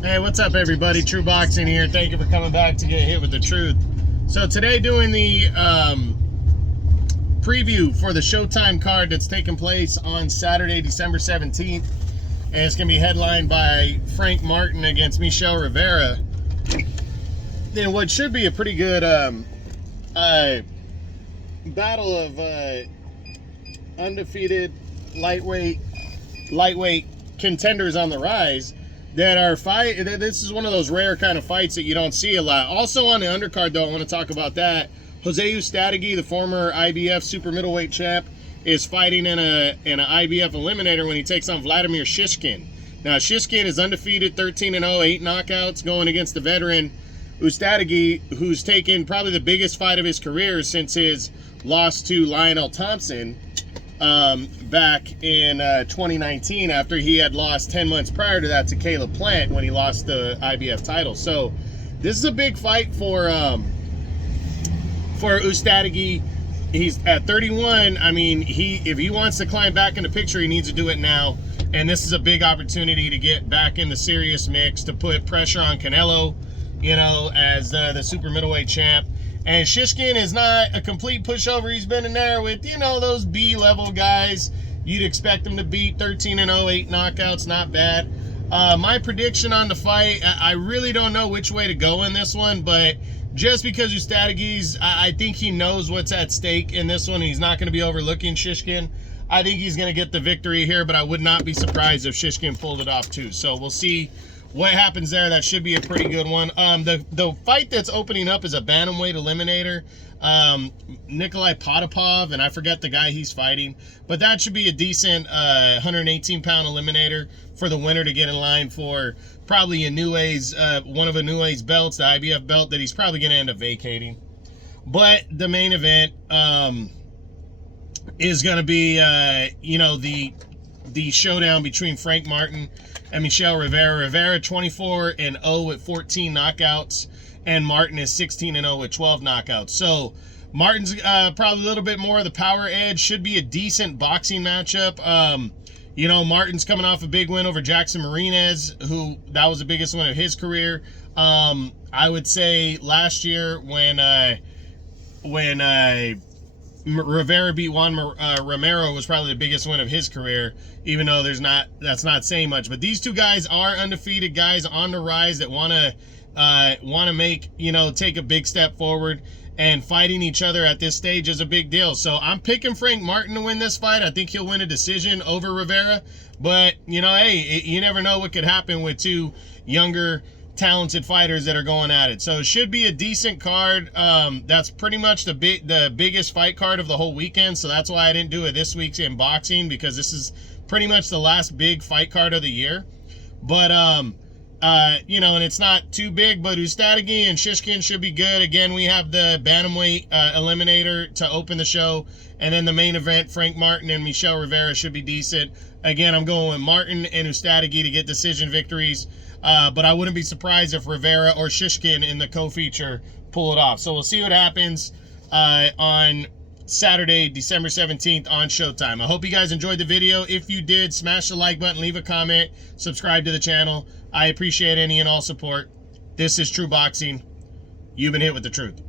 Hey, what's up, everybody? True Boxing here. Thank you for coming back to get hit with the truth. So today, doing the preview for the Showtime card that's taking place on Saturday, December 17th, and it's going to be headlined by Frank Martin against Michel Rivera. Then what should be a pretty good battle of undefeated lightweight contenders on the rise that are fight. This is one of those rare kind of fights that you don't see a lot. Also on the undercard, though, I want to talk about that. Jose Ustadegi, the former IBF super middleweight champ, is fighting in an IBF eliminator when he takes on Vladimir Shishkin. Now, Shishkin is undefeated, 13-0, 8 knockouts, going against the veteran Ustadegi, who's taken probably the biggest fight of his career since his loss to Lionel Thompson back in 2019, after he had lost 10 months prior to that to Caleb Plant when he lost the IBF title. So this is a big fight for Ustadegi. He's at 31. I mean, if he wants to climb back in the picture, he needs to do it now. And this is a big opportunity to get back in the serious mix, to put pressure on Canelo, you know, as the super middleweight champ. And Shishkin is not a complete pushover. He's been in there with, you know, those B-level guys. You'd expect him to beat, 13-0, 8 knockouts, not bad. My prediction on the fight, I really don't know which way to go in this one, but just because Ustadegi's, I think he knows what's at stake in this one. He's not going to be overlooking Shishkin. I think he's going to get the victory here, but I would not be surprised if Shishkin pulled it off too. So we'll see what happens there. That should be a pretty good one. The fight that's opening up is a bantamweight eliminator. Nikolai Potapov, and I forget the guy he's fighting, but that should be a decent 118-pound eliminator for the winner to get in line for probably Inoue's, one of Inoue's belts, the IBF belt that he's probably going to end up vacating. But the main event is going to be, you know, the showdown between Frank Martin and Michel Rivera. Rivera 24-0 with 14 knockouts, and Martin is 16-0 with 12 knockouts. So Martin's probably a little bit more of the power edge. Should be a decent boxing matchup. You know, Martin's coming off a big win over Jackson Marinez, who that was the biggest win of his career. I would say last year when Rivera beat Juan Romero was probably the biggest win of his career, even though that's not saying much. But these two guys are undefeated guys on the rise that want to make, you know, take a big step forward, and fighting each other at this stage is a big deal. So I'm picking Frank Martin to win this fight. I think he'll win a decision over Rivera, but you know, hey, you never know what could happen with two younger, talented fighters that are going at it. So it should be a decent card. That's pretty much the biggest fight card of the whole weekend. So that's why I didn't do it this week's in boxing, because this is pretty much the last big fight card of the year. But you know, and it's not too big, but Ustadegi and Shishkin should be good. Again, we have the bantamweight eliminator to open the show, and then the main event, Frank Martin and Michel Rivera, should be decent. Again, I'm going with Martin and Ustadegi to get decision victories. But I wouldn't be surprised if Rivera or Shishkin in the co-feature pull it off. So we'll see what happens on Saturday, December 17th on Showtime. I hope you guys enjoyed the video. If you did, smash the like button, leave a comment, subscribe to the channel. I appreciate any and all support. This is True Boxing. You've been hit with the truth.